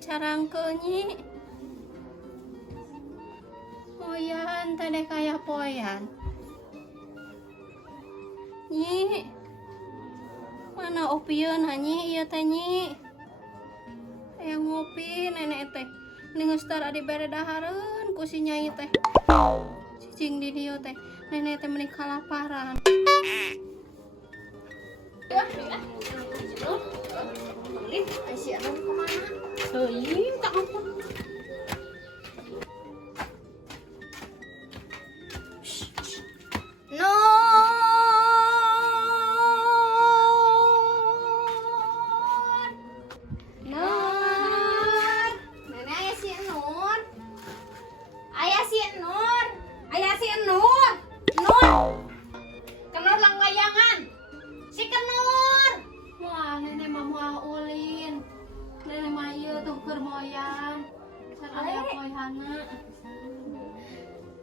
carangkeun nyi. Poyan teh kayak poyan. Nyi. Mana opieun nyi ieu teh nyi. Aya ngopi nenek teh. Ningeus tar adi bere dahareun ku si nyai teh. Cicing di dieu teh. Nenek teh mending kalaparan. Seuing ka ampun.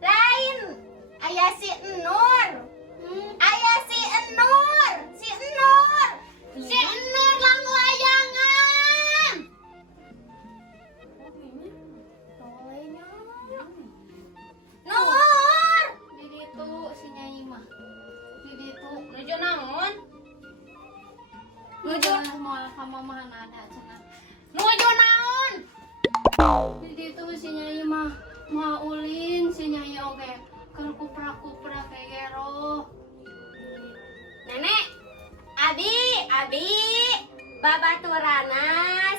Lain ayah si Nur. Ayah si Nur. Si Nur lang layangan. Nur. Di ditu si nyai mah. Di ditu Nuju naon? nuju moal ka mamahan ada cenah. Nuju naon? Di ditu si nyai mah moal ulin si nyai oge keur kupra-kupra kayak gero. Nenek, Abi, babaturana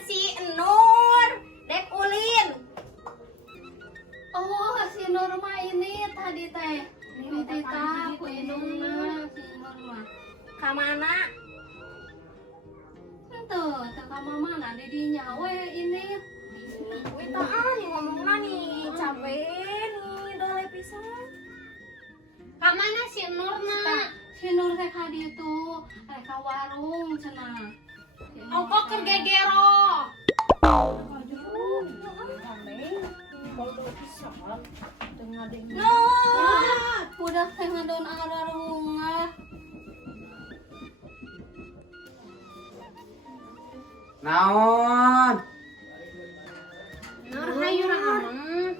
si Nur dek ulin. Oh, si Nur mah ini tadi teh. Dititah ku indungna si Nur mah. Kamana? Tuh, teh ka mamana di dinya we ini. Wih, taan ngomongna nih capek nih dole pisan. Kamana si Nurna? Si Nur teh ka ditu, rek ka warung cenah. Ongkok keur gegero. Nur, budak teh ngadon ararungah. Naon? Nur hayu amang.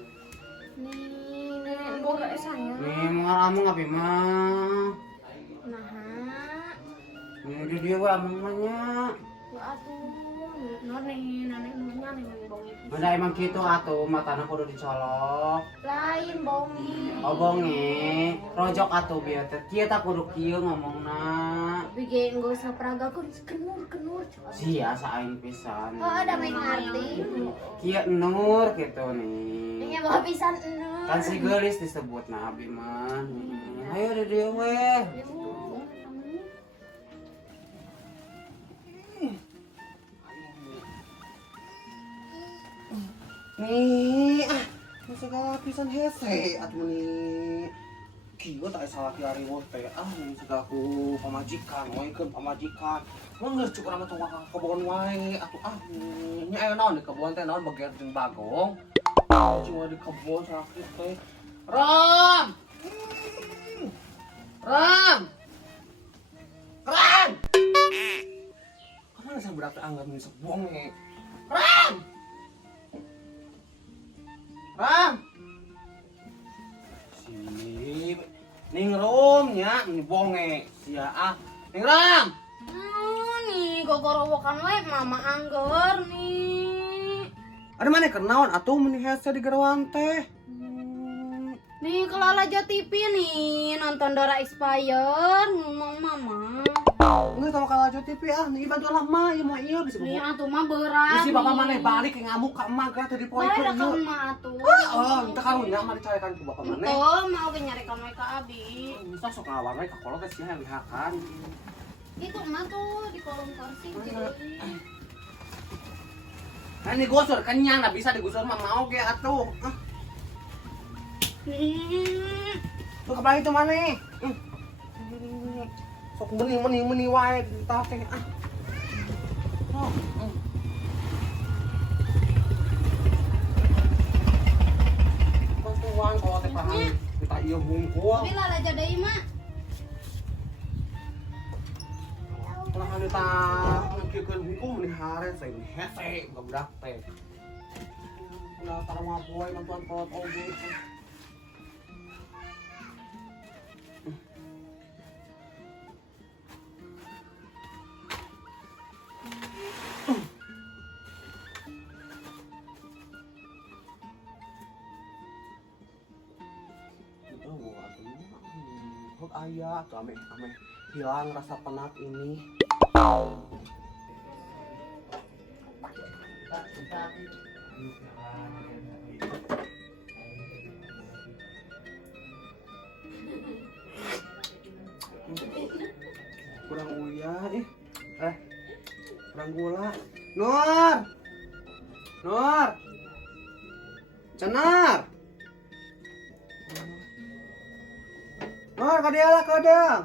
Nih, nenek boga esanya. Nih, mau amung abi mah. Nah, Nih, di dia we amung mah nya. ya atuh. Nur nih, nenek Nurnya nih bongi. Benda emang gitu atuh, matana kudu dicolok. Lain bongi. Obonge, rojok atuh bieu teh. Kieu tak kudu kieu ngomongna. Bikin gak usah peragakan kenur. Sia saing pisan. Oh, ada main ngerti. Kieu Nur gitu nih. Ini bawa pisan Nur. Kan si geulis disebutna abi mah. Ayo di dia we. Nih, segala pisan hese atuh nih. Kieu tak salah kiari weh teh. Nih segala ku pamajikan, ngoikeun pamajikan. Mun geus cukup nama tong kebon wae atuh nya aya naon di kebon teh naon bagian jeung bagong. Cuma di kebon sakit teh. Ram! Ram! Ram! Kamana saya budak teh anggap misek bonge. Ram! Ram! Sini ning rom nya ning bonge sia ning Ram! Nih, gogorowokan we mama angger nih. Ada mana kenaon atuh meni hese di gerowan teh. Nih, kelala TV nih, nonton Dora Expired, ngomong mama. Enggak sama kalau aja TV nih bantu lama ya mau iya bisa Nih, bawa. atuh mah berat. Bisi bapak mana balik ke ngamuk ka emak ka tadi poe Bae ke da ka ieu. emak atuh. Oh, entah karunya mah dicarekan ku bapak mana. Tuh, mau ge nyarikan we ka abi. Bisa sok ngawar we ka kolot teh sia lihakan. Itu mah tuh di kolom kursi jadi. Nah ini gosor kenyang nah bisa digusur mah mau ge atuh. Tuh kepala itu mana? Sok meni wae tah teh. Oh. Bantuan kalau teh paham kita ieu bungkul. Tapi lala jadai mah. Lah kita ngikeukeun hukum meni hare saya hese budak teh. na para mga buhay ng tuwan po at oge. Huwag ayah, ame hilang rasa penat ini. Kurang uya kurang gula. Nur Cenar Nur kadang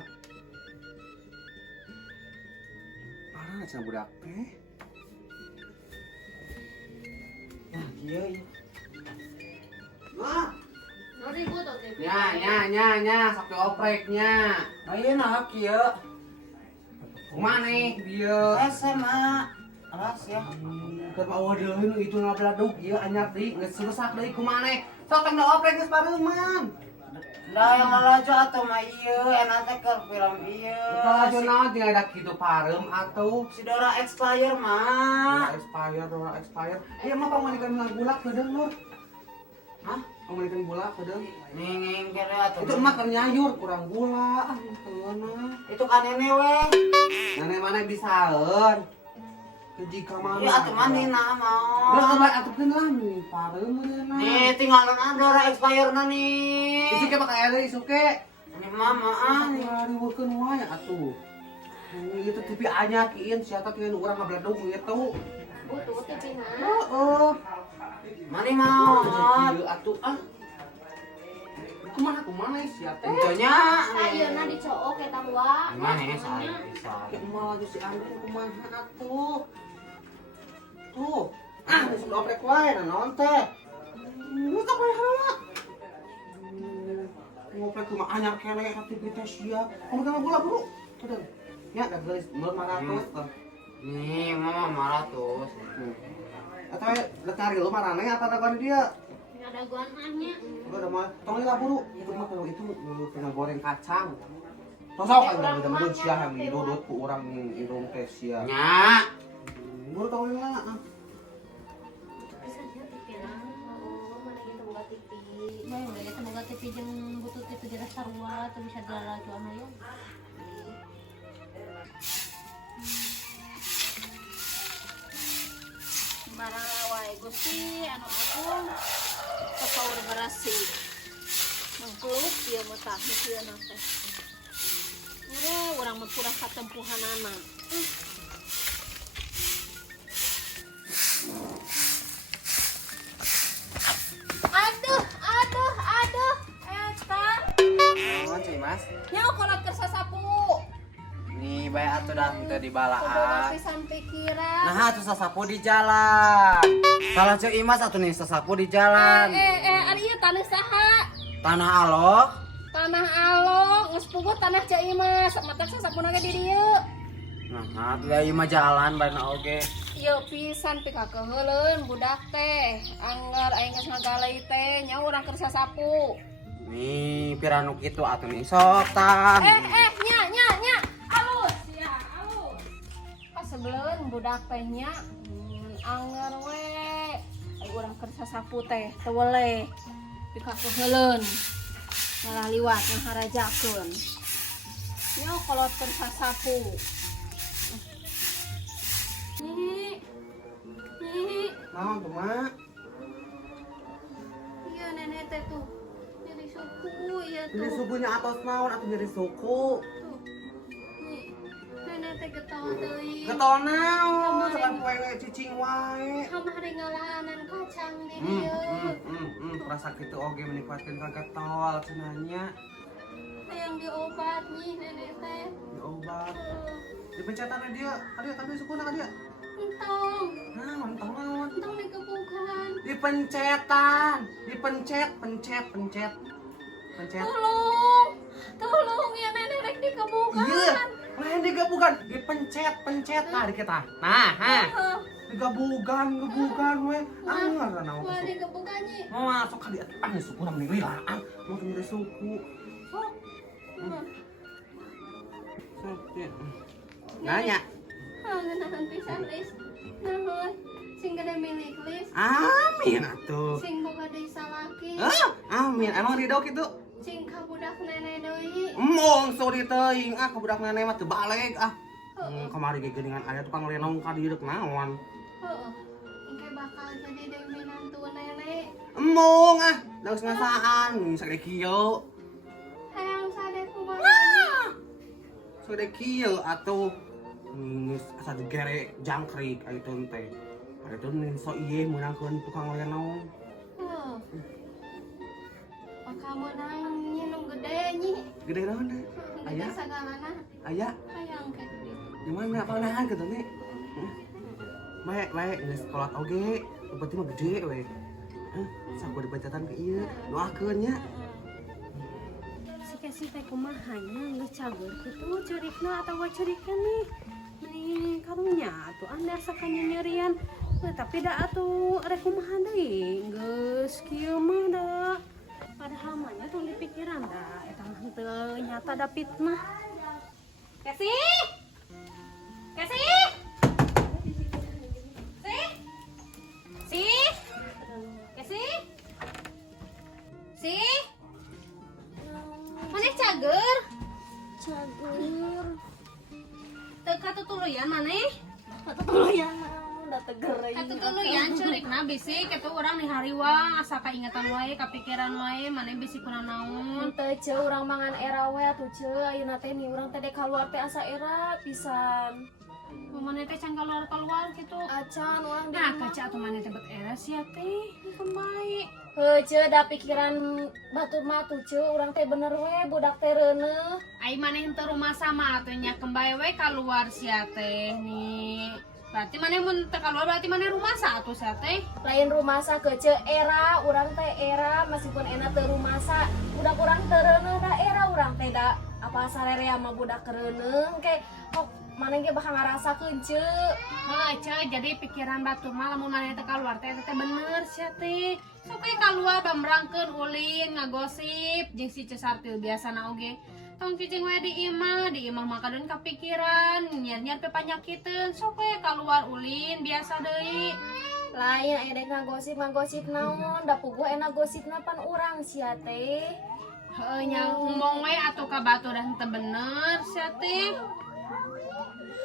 parah cenah budak teh. Nah, iya. Nur ribut oke. nya sampai opreknya. Ayo nah kieu. Kumana dia? SMA. Alas ya. Keur mau deuleuh itu ngabladug ieu anyar deui geus rusak deui kumana? Sok tong oprek geus pareuman. Lah yang lalajo atuh mah ieu enak teh keur film ieu. Kalau naon tinggal ada kitu pareum atuh. Si Dora expire mah. Dora expire. Ieu mah pamalikan gula kedeung Nur. Hah? Pamalikan gula kedeung. Nging kere atuh. Itu mah keur nyayur kurang gula. Keuna. Itu kan ini we. Nane mana bisaeun. Jika mana? Ieu atuh manina mau. Lah bae atuh keun lah nih pareum meunana. Nih tinggalan Dora expire na nih. Isuke pakai air isuke. Ini mama ah. Diweukeun wae atuh. Ieu teh TV anyar kieu sia teh kieu urang ngabladug gitu. Butuh tipina. Heeh. Mani mau. Ieu atuh ah. Kumaha sia teh? Tentunya. Ayeuna dicook eta wa. Gimana ya saya bisa. Kayak emak lagi si Andri kumaha atuh. Tuh. Ah, geus oprek wae naon teh. Geus tak wae heula. Ngoprek kumaha anyar kene aktivitas sia. Kamu tengah bola buru. Tuh. Ya, da geus 500 teh. Nih mama 500. Atau da cari lu marane apa dagon dia? Ada guananya. Udah mah tong lila buru. Itu mah kalau itu kena goreng kacang. Tosok kan udah menurut sia yang didudut ku urang indung teh sia. Nya. Buru tong lila. Bisa dia tipina. Oh, mana gitu boga tipi. Bae udah kita boga tipi jeung butut itu jadi sarua teu bisa dilalajoan aya. Barang wae Gusti anu agung kepaur berasi. Mangkuluk ieu mah tah ieu teh. Urang mah kurang katempuhanana. Aduh, eta. Naon cuy Mas? Nya kolot keur sasapu. Nih bae atuh dah teu Kudu dibalaan. pisan pikiran. Nah atuh sasapu di jalan. Salah cuy Imas atuh nih sasapu di jalan. Ari ieu tanah saha? Tanah Aloh. Tanah Along, geus puguh tanah Cai Imas, matak sasapuna ge di dieu. Nah, atuh ieu mah jalan bae oge. Ieu pisan pikakeheuleun budak teh. Angger aing geus ngagalei teh, nya urang keur sasapu. Nih piranu kitu atuh nih sok tah. Nya. Alus ya, alus. Kasebeleun budak teh nya. Angger we. Ai urang keur sasapu teh, teu weleh. Pikakeheuleun. Malah liwat ngaharajakeun. Nya kolot keur sasapu. Nyi. Naon tuh mak? Iya nenek teh tuh. Nyeri suku iya tuh. Ini sukunya atos naon atuh nyeri suku. Tuh. Nyi. Nenek teh getol deui. Getol naon? Tekan poe cicing wae. Kamari ngalahanan kacang di dieu. Rasa kitu oge menikmatkeun ka getol cenanya. Yang diobat nih nenek teh. Diobat. Dipencetanna dia. Kadieu sukuna kadieu. Entong. Naon naon? Entong dikebukan. Dipencetan. Pencet. Tolong ya nenek rek dikebukan. Iya. Lain digebukan, dipencet nah dikit tah. Nah, gebugan we. Anger naon Wah, ka. di gebukan nyi. Mau masuk kali atuh suku urang mending lila. Mau ke suku. Nanya. Ngeunaheun pisan Lis. Naon? Sing gede milik Lis. Amin atuh. Sing boga deui salaki. Amin. Emang ridho kitu? Sing ka budak nenek deui. Mong sorry teuing ka budak nenek mah teu balik Heeh. Kamari ge geuningan aya tukang lenong ka dieu naon. Heeh. Engke bakal jadi deui menantu nenek. Emong daus ngasaan sagede kieu. Hayang sade kumaha? Sagede kieu atuh. Geus asa digere jangkrik aya teh teh. Aya teh so ieu meunangkeun tukang lenong. Heeh. Bakal menang nyi nu gede nyi. Gede naon teh? Gede Aya? sagalana. Aya Hayang ke gede. di mana panahan kitu nih? Bae geus kolot oge, berarti mah gede we. Saku dibacatan ke ieu, doakeun nya. Si teh kumahanya geus cager kitu ceurikna atawa ceurikeun nih. Mending karunya atuh anda sakanya nyerian. Tapi da atuh rek kumaha deui geus kieu mah da. Padahal mah nya tong dipikiran da eta mah teu nyata da fitnah. Kasih. Maneh cager? Cager. Teu katutuluyan maneh? Katuluyan udah teger aja. Katutuluyan ceurikna bisi kitu urang di hariwang asa kaingatan wae kapikiran wae maneh bisi kuna naon. Teu ceu urang mangan era we atuh ceu ayeuna teh mi urang teh dek kaluar teh asa era pisan. Maneh teh can keluar kitu. Acan urang di Nah, kaca atuh maneh teh bet era sia teh. Ikan bae. heuh ceu da pikiran batur mah tuh ceu urang teh bener we budak teh reuneuh. Ai maneh henteu rumah sama atuh nya kembae we keluar sia teh nih. Berarti maneh mun teu keluar berarti maneh rumah sa atuh sia teh. Lain rumasa ke ceu era urang teh era meskipun ena teu rumasa budak urang teu reuneuh da era urang teh da apa sarerea mah budak reuneuh ke kok maneh ge bakal ngarasakeun ceu. Heuh, jadi pikiran batur mah lamun maneh teh keluar teh eta teh bener sia teh. Sok we keluar bamrangkeun ulin ngagosip jeung si Cesartil biasana oge. Tong cicing we di imah mah kadon kapikiran, nyiar-nyiar pe panyakiteun, sok we keluar ulin biasa deui. Lain aya dek ngagosip naon da puguh enak gosipna pan urang sia teh. Heuh nya ngomong we atuh ka batur dah teu bener sia teh.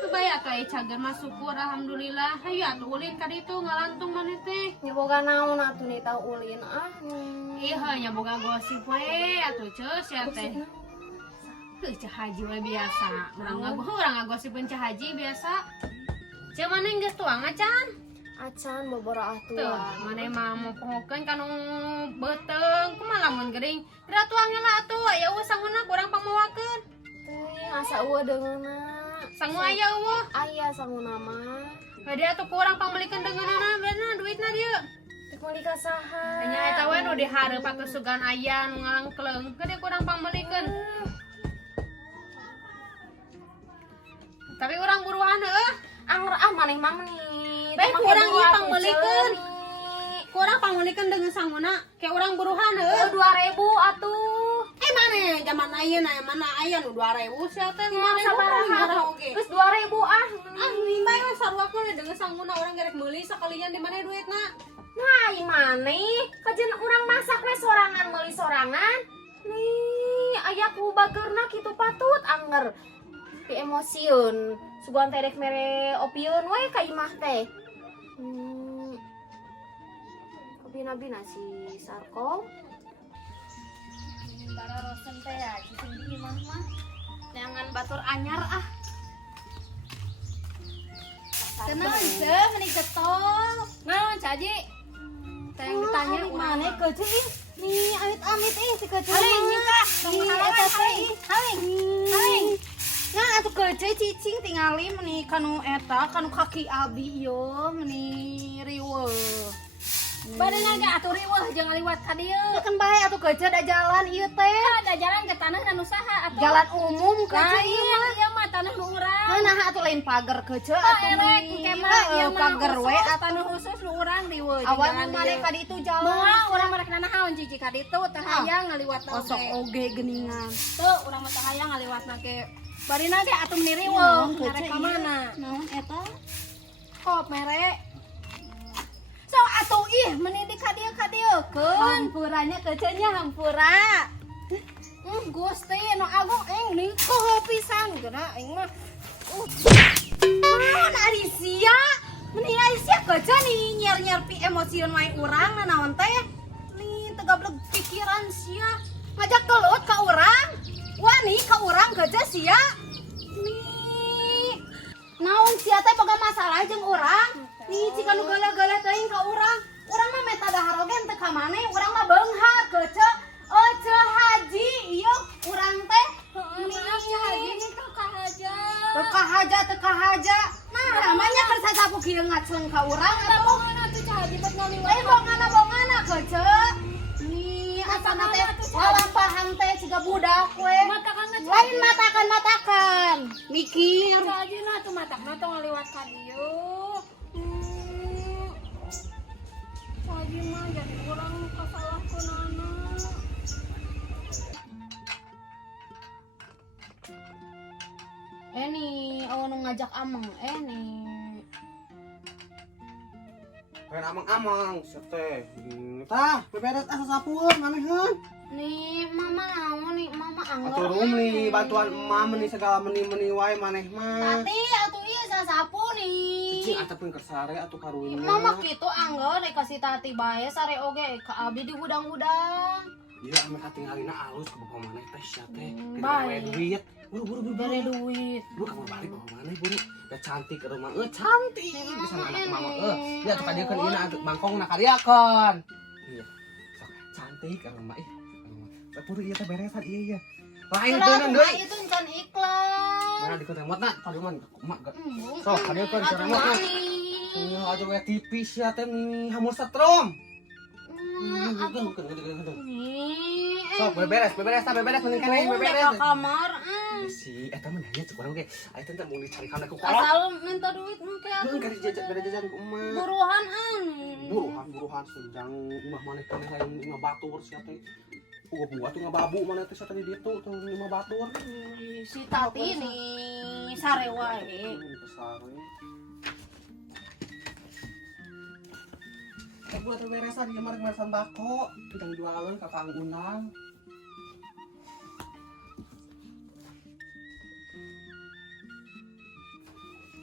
Bae atuh aya cager mah syukur alhamdulillah. Hayu atuh ulin ka ditu ngalantung maneh teh. Nya boga naon atuh ni tau ulin Ih heuh nya boga gosip we atuh ceu sia teh. Heuh cah haji we biasa. Urang ngagosipkeun cah haji biasa. Ceu maneh geus tuang acan. acan bobora Tuh, atuan. maneh mah mopohokeun kanu beuteung kumaha lamun gering. Teu tuangnya lah atuh aya eueuh sangguna kurang pamoakeun. Teuing asa eueuh deungeuna. Sangu aya eueuh. Aya sanguna mah. Hade atuh kurang pamulikeun deungeunana bener duitna dieu. Teu meuli ka saha. Hanya eta we nu dihareup atuh sugan aya nu ngalangkleung. Gede kurang pamulikeun. Tapi urang buruan heuh. Anger maneh mah meuni. Bae kurang ieu pamulikeun. Kurang pamulikeun deungeun sanguna ke urang buruhan heuh. 2000 atuh. Maneh zaman ayeuna mana aya nu 2000 sia teh maneh Sabaraha oge. Geus 2000 ah. Bae we sarua deungeun sanguna urang gerek meuli sakalian di maneh duitna. Nah, maneh kajen urang masak we sorangan meuli sorangan. Nih, aya ku bageurna kitu patut anger. Pi emosiun. Suguhan teh dek mere opieun we ka imah teh. Bina-bina si Sarko. Bara rosen teh ya, cicing di imah mah. Jangan batur anyar ah. Kenal teh meuni getol. Naon caji? Teh yang ditanya Maneh keuceuk ih. Nih amit-amit si keuceuk. Haling nyika. Eta teh ih. Haling. Nah atuh keuceuk cicing tingali meuni kanu eta kanu kaki abi ieu meuni riweuh. Badanna ge atuh riweuh jeung ngaliwat ka dieu. Kan bae atuh keuceuk da jalan ieu teh. Ada jalan ke tanah anu saha atuh? Jalan umum keuceuk Nah, ieu iya, mah. iya mah tanah nu urang. Nah atuh lain pagar kece Ah, atuh erek, nih. engke mah ieu mah Pagar we khusus, atuh anu khusus lu urang di weu. awan nu maneh ka ditu jalan. Moal urang merek naon jiji ka ditu teu hayang ngaliwatna Osok oge. oge geningan. Tuh urang mah teu hayang ngaliwatna ge. Barina ge atuh menireung, merek ka mana? Naon eta? Kop merek. So atuh ih meni di ka dieu keun. Hampuranya kecenya hampura. Gusti nu agung ning koho pisan geuna aing mah. Naon ari sia? Meni ari sia kece nih nyer-nyer pi emosian wae urang naon teh? Nih tegablek pikiran sia. Ngajak kelut ka urang. Wani ka urang kece sia. Nih. Naon sia teh boga masalah jeung urang? Nih cika nu gala-gala teuing ka urang. Urang mah meta dahar oge teu ka maneh, urang mah beunghar kece. Oh, haji, iya urang teh. Teka haja. Nah, namanya kersa sapu kieu ngaceung ka urang atuh. Bongana kece. Nih, asana teh lalampahan teh siga budak we. Lain matakan. Mikir. Cajina tuh matakna tuh ngaliwat ka dieu. Caji mah jadi urang kasalahkeunana. Nih, awan nu ngajak ameng. Nih. Pen amang-amang sete. Tah, beberes asa sapueun manehan. Nih, mama naon nih? Mama anggar. Atuh rum nih bantuan emak meni segala meni wae maneh mah. Tati, atuh ieu sasapu nih. Cicing ataupun kersare atuh karunya. Mama kitu anggar dikasih tati bae sare oge ka abdi di gudang-gudang. Iya, ame katinggalina alus ke bapak maneh teh sia teh. Kita baik. wae duit. Buru. Bere duit. Buru kamu balik bapak maneh buru. Da cantik ke rumah. Cantik. Bisa anak mama. Ya tuh kadiekeun ieu na mangkong na karyakeun. Iya. Sok cantik ke rumah ih. Buru ieu teh beresan iya. Lain teunan deui. Itu encan iklan. Mana dikeun remote tadi mah emak. Embung. Sok kadiekeun ke Atuh remote. mani. Aja we tipis ya teh hamur setrum. Atuh. Sok Nih. beberes mending keneh beberes. Ke kamar. Si eta mah nanya cek urang ge. Aya teh mau dicari kana ku kolot. Asal minta duit engke Heeh, ka jajan ku emak. buruhan Buruhan senjang imah maneh keneh lain imah batur sia teh. Puga tuh ngababu maneh teh sia teh di ditu tuh imah batur. Si Tati nih sare wae. Besar we. Buat beresan ieu mah beresan bako, kita jualan ka Kang Undang.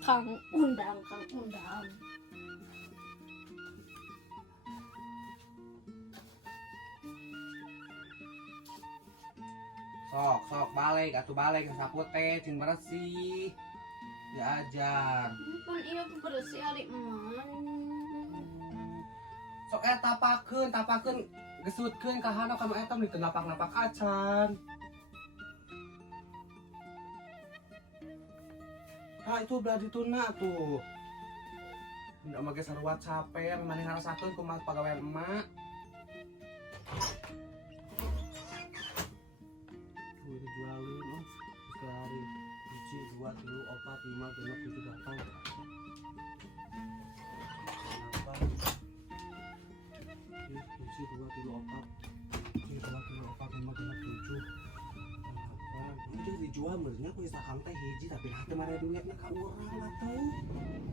Kang Undang. Sok balik atuh balik ka sapu teh cing bersih. Diajar. Pan iya bersih ari emak. Sok tapakeun gesutkeun ka handap ka eta meureun napak-napak acan. Ah itu udah dituna tuh. Ndak make sarua capek, maneh ngarasakeun kumaha pagawean emak. Tuh dijualin oh sekali. 1, 2, 3, 4, 5, 6, 7, 8. Kenapa? 1, 2, 3, 4, 5, 6, 7. Itu dijual benernya aku isakam teh hiji tapi hati mana duitnya ka urang atuh.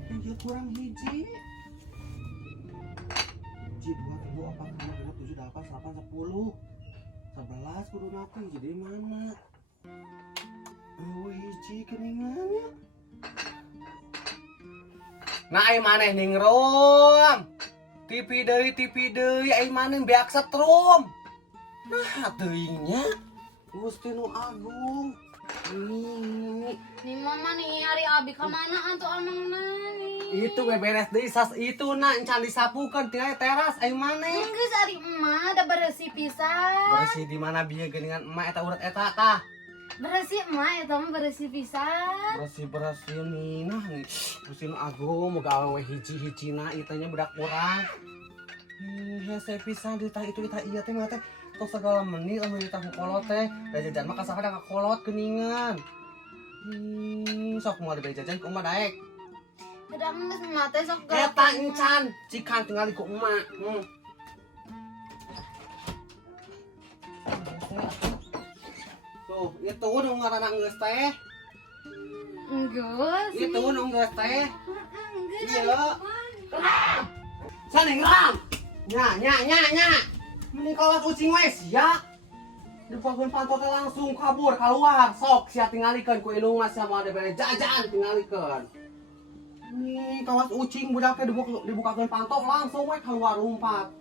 Hiji kurang hiji. 1, 2, 3, 4, 5, 6, 7, 8, 9, 10. 11 kudu nanti jadi mana? Hiji keningannya. Nah ai maneh ning rom. TV deui ai maneh beak setrum. Nah teuingnya Gusti nu agung. Nih mama nih hari abi ka mana antu amangna nih. Itu beberes deui sas itu na encan disapukeun tinggal teras ai maneh. Geus ari emak da bersih pisan. Bersih di mana bieu geuningan emak eta urut eta tah. Bersih emak eta mah bersih pisan. Bersih nih nah nih. Gusti nu agung moga awewe hiji-hijina ieu teh nya budak urang. Hese pisan ditah itu ditah ieu teh mah teh tos segala menit anu ditah kolot teh. Da jajan mah kasahana ka kolot geuningan. sok mau dibeli jajan ke emak daek. Udah geus mah teh sok Eta encan, cikan tinggal ku emak. Tuh, itu nu ngaranna geus teh. Geus. Itu nu geus teh. Iya. Sana ngeram. Nya. Mending kawas ucing we sia. Dipakeun pantot teh langsung kabur keluar. Sok sia tingalikeun ku indung mas sama ada bere jajan tingalikeun. Nih kawas ucing budak teh dibukakeun pantot langsung we keluar lompat.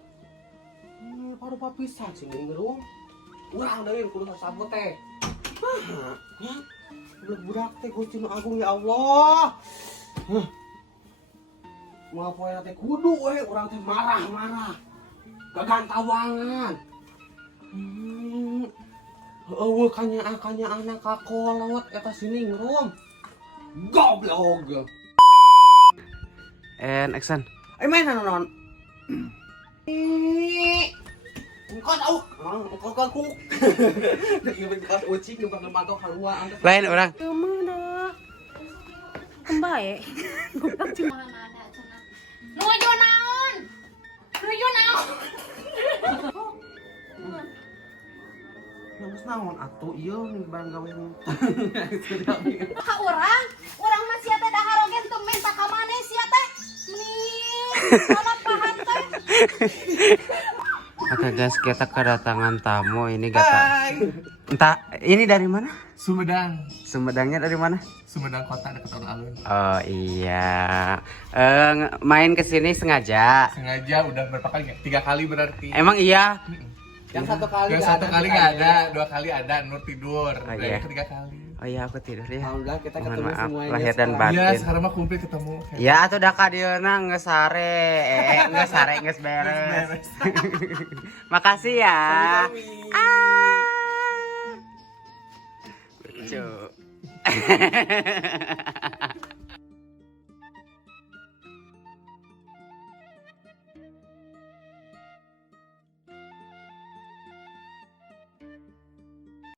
Parupa pisan sih ngerum. Urang deui kudu sabut teh. Budak teh Gusti Nu Agung ya Allah. Mau poe teh kudu we urang teh marah-marah. Gagantawangan. Eueuh kanya anak kakolot eta sini ngerum. Goblok. And action. Main non. Engkau tahu, engkau kaku. Ieu bekas ucing nu bakal mantau harua angkat. Lain orang. Kemana? Kembae. Goblok cuma Mana ada cenah. Nuju naon? Nangis naon atuh ieu nih barang gawe nu. Ka urang mah sia teh dahar oge teu minta ka maneh sia teh. Mending salapahan teh. Oke guys, kita kedatangan tamu ini gata. Entah ini dari mana? Sumedang, Sumedangnya dari mana? Sumedang kota dekat alun-alun. Oh iya. Main ke sini sengaja. Sengaja udah berapa kali? 3 kali berarti. Emang iya. Yang satu kali Yang satu kali nggak ada, 2 kali ada, Nur tidur. Oh, Udah iya. yang ketiga kali. Oh iya aku tidur ya. Alhamdulillah kita Mohon ketemu maaf semuanya. lahir dan sekarang. Iya, batin. sekarang mah kumpul ketemu. Ya atuh dah kadieuna geus sare. Geus sare geus beres. Makasih ya. Lucu.